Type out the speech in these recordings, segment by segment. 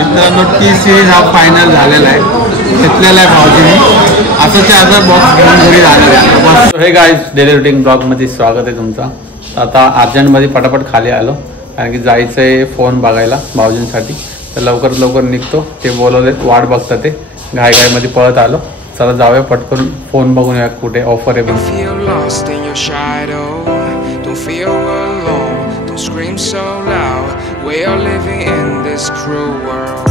मित्रांनो T series हा final झालेला आहे, घेतलेला आहे भाऊजीने. असं ते आता बॉक्स घेऊन घरी झालेला आहे. हे गाईज डेली रुटीन ब्लॉगमध्ये स्वागत आहे तुमचं. आता अर्जंटमध्ये पटापट खाली आलो कारण की जायचं आहे फोन बघायला भाऊजींसाठी. तर लवकरात लवकर निघतो, ते बोलवले वाट बघतात ते. घाईमध्ये पळत आलो. चला जाऊया पटकन फोन बघून या कुठे ऑफर आहे. Scream so loud, we are living in this cruel world.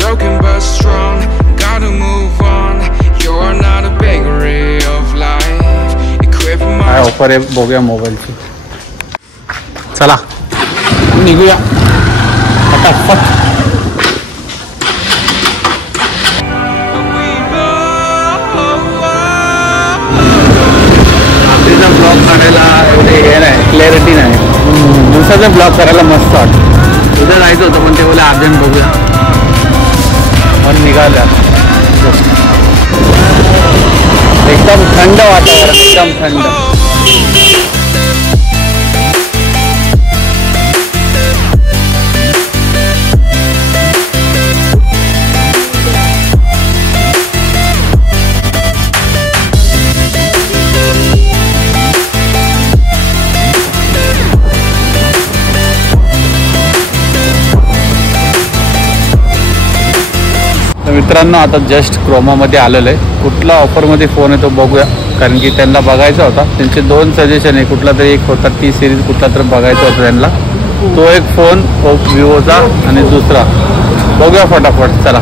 Broken but strong, gotta move on. You're not a bakery of life. Equip my काय ऑफर आहे बघूया मोबाईलची. चला निघूया फटाफट. रात्रीचा ब्लॉग काढायला एवढे हे नाही, क्लॅरिटी नाही. दिवसाचा ब्लॉग करायला मस्त वाटतं. उद्या जायचं होतं पण ते बोले अर्जंट बघूया म्हणून निघाल्या. एकदम थंड वातावरण, एकदम थंड. मित्रांनो आता जस्ट क्रोमामध्ये आलेलं आहे. कुठला ऑफरमध्ये फोन आहे तो बघूया कारण की त्यांना बघायचा होता. त्यांचे 2 सजेशन आहे, कुठला तरी एक होता टी सिरीज, कुठला तरी बघायचा होता त्यांना. तो एक फोन विवोचा आणि दुसरा बघूया फटाफट. चला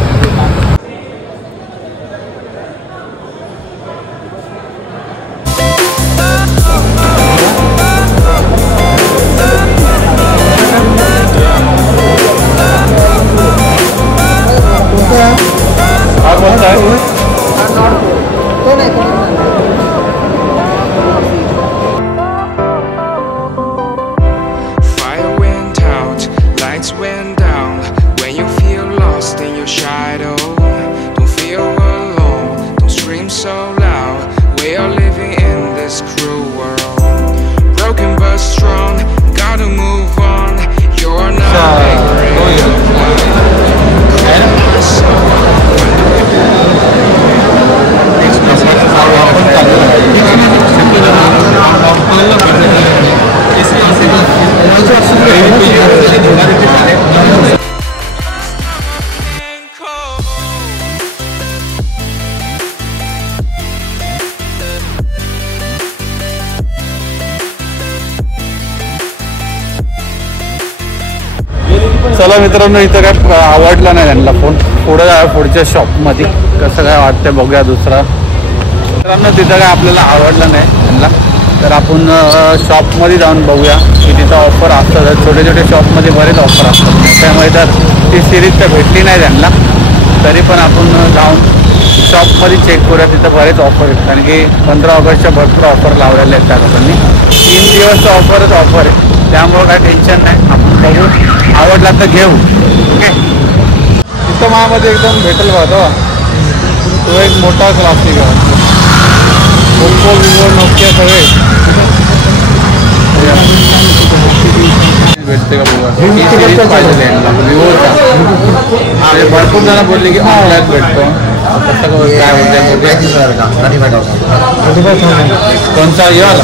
चला मित्रांनो, इथं काय आवडला नाही त्यांना फोन. पुढे जाऊया पुढच्या शॉपमध्ये, कसं काय वाटतं बघूया. दुसरा मित्रांनो तिथं काय आपल्याला आवडलं नाही त्यांना, तर आपण शॉपमध्ये जाऊन बघूया की तिथं ऑफर असतात. छोटे छोटे शॉपमध्ये बरेच ऑफर असतात. त्यामुळे तर ती सिरीज तर भेटली नाही त्यांना, तरी पण आपण जाऊन शॉपमध्ये चेक करूया. तिथं बरेच ऑफर आहेत कारण की 15 ऑगस्टच्या भरपूर ऑफर लावलेले आहेत त्या लोकांनी. 3 दिवसचं ऑफरच ऑफर आहे, त्यामुळं काय टेन्शन नाही. आपण बघू, आवडला तर घेऊ. ओके, तिथं माझ्यामध्ये एकदम भेटेल बघा तो एक मोठा क्लासिक आहे. ओप्पो, विवो, नोकिया सगळे भेटते का बघा. ही सिरीज पाहिजे विवोचा. आणि भरपूर जण बोलले की ऑनलाईन भेटतो. कसं काय होतं कोणता याला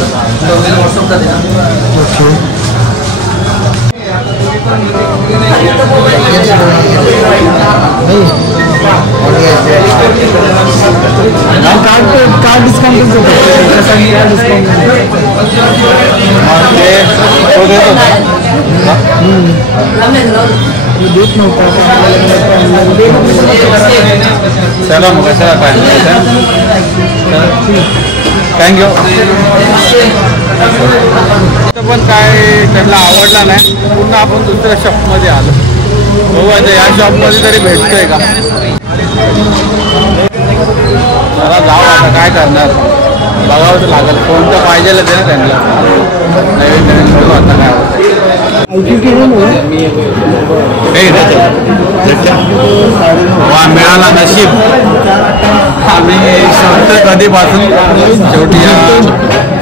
कार्ड डिस्काउंट देत नव्हता. चला मग कशाला पाहिजे. थँक्यू. पण काय त्यांना आवडला नाही, पुन्हा आपण दुसऱ्या शॉपमध्ये आलो. बघू आता या शॉपमध्ये तरी भेटतोय का. मला जाऊ, आता काय करणार, बघावं तर लागेल. कोणतं पाहिजेलं ते ना त्यांना. नवीन नवीन बघू आता काय होतं. मिळाला नशीब. आम्ही शॉप कधीपासून शेवटी या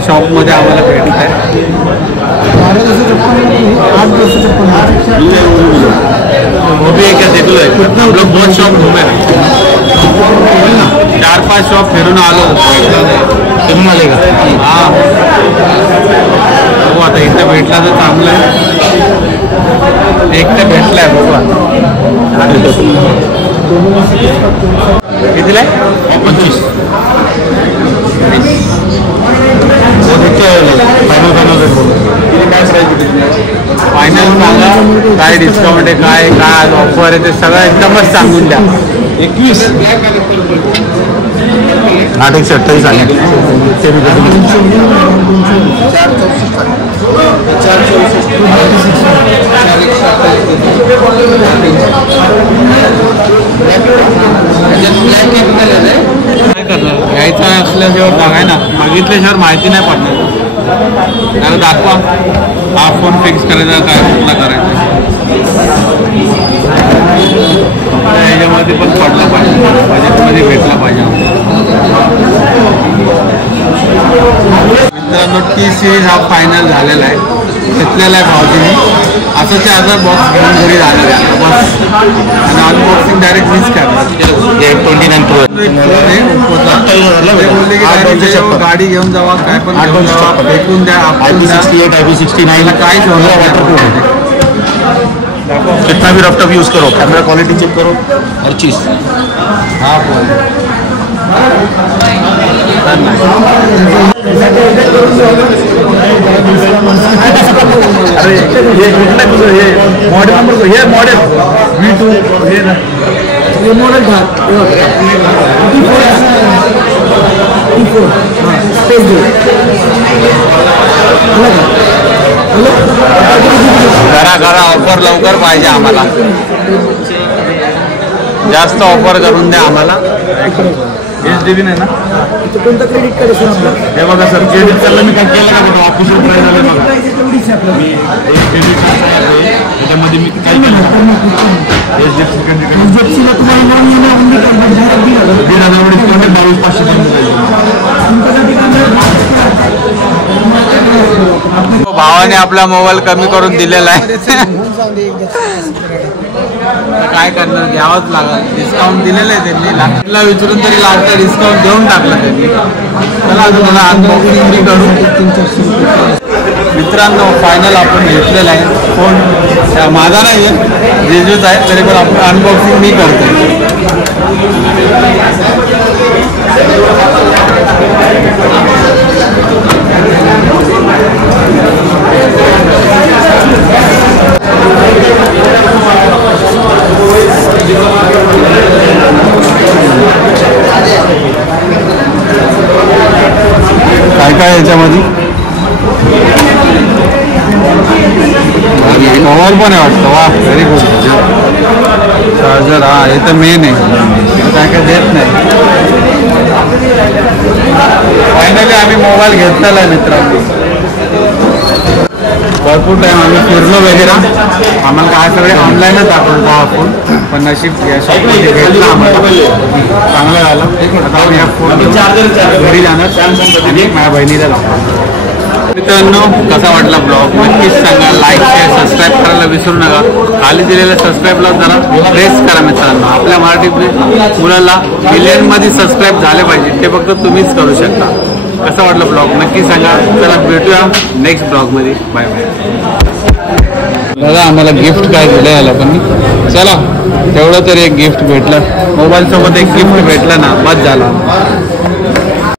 शॉपमध्ये आम्हाला भेटत आहे. वो भी एक देख लो, हम लोग बहुत शॉप घूमे, 4-5 शॉप फिरून आलो, फिरून आले का? हां, बघू आता इथं भेटला तर चांगलं आहे, एक तर भेटलाय बघू आता. कितीला आहे? 25. फायनल सांगा काय डिस्काउंट आहे, काय काय ऑफर आहे, ते सगळं एकदमच सांगून द्या. 21 8-1-28 आले. काय करणार, घ्यायचं असल्याशिवाय बघाय ना, मागितल्याशिवाय माहिती नाही पडणार. त्याला दाखवा हा फोन फिक्स करायचा काय कुठला करायचा, ह्याच्यामध्ये पण पडला पाहिजे, बजेटमध्ये भेटला पाहिजे. मित्रांनो टी सिरीज हा फायनल झालेला आहे, घेतलेला आहे भाऊजीने. असं ते आता बॉक्स घेऊन घरी झालेला आहे बस, आणि अनबॉक्सिंग डायरेक्ट मिस करणार. 29 प्रो गाडी घेऊन जावा, काय पण फेकून द्या, IP68 IP69 काहीच होणार. कितना भी रफ टफ यूज करो, कैमरा क्वालिटी चेक करो, हर चीज. हाँ अरे ये मॉडल नंबर, ये मॉडल V2 हे ना, ये मॉडल था करा ऑफर लवकर पाहिजे आम्हाला, जास्त ऑफर करून द्या आम्हाला. HDB नाही ना, कोणता क्रेडिट कार्ड सर? हे बघा सर, क्रेडिट कार्डला मी काय केलं का बघा, ऑफिशियल प्राइस आले बघा. मी क्रेडिट कार्ड आहे त्याच्यामध्ये मी काय केलं, HDFC क्रेडिट कार्ड, HDFCला तुम्हाला लोन येणं म्हणजे 1,500 डिस्काउंट 22,500 भावाने आपला मोबाईल कमी करून दिलेला आहे. काय करणार, घ्यावंच लागल, डिस्काउंट दिलेलं आहे त्यांनी. लाखला विचारून तरी लाखला डिस्काउंट देऊन टाकलं त्यांनी. चला तुम्हाला अनबॉक्सिंग बी करू. मित्रांनो फायनल आपण घेतलेला आहे फोन, माझा नाही आहे, जेजूच आहे, तरी पण आपण अनबॉक्सिंग मी करतो. काय काय याच्यामध्ये कव्हर पण आहे वाटतं. वा व्हेरी गुड. चार्जर, हा हे तर मेन आहे, काय काय देत नाही. फायनली आम्ही मोबाईल घेतलेला आहे मित्रांनो. भरपूर टाईम आम्ही फिरलो वगैरे, आम्हाला काय सगळे ऑनलाईनच दाखवतो आपण, पण नशीब या शॉपमध्ये भेटलं आम्हाला, चांगलं झालं. आता आम्ही या फोन घरी जाणार आणि माझ्या बहिणीला दाखवतो. मित्रांनो कसा वाटला ब्लॉग नक्कीच सांगा, लाईक शेअर सबस्क्राईब करायला विसरू नका. खाली दिलेल्या सबस्क्राईबला जरा प्रेस करा मित्रांनो. आपल्या मराठी मुलाला मिलियनमध्ये सबस्क्राईब झाले पाहिजे, ते फक्त तुम्हीच करू शकता. कसा वाटला ब्लॉग नक्की सांगा. चला भेटूया नेक्स्ट ब्लॉगमध्ये. Bye bye. दादा आम्हाला गिफ्ट काय दिलं या लोकांनी, चला तेवढं तरी एक गिफ्ट भेटलं, मोबाईल सोबत एक गिफ्ट भेटलं ना, बस झाला.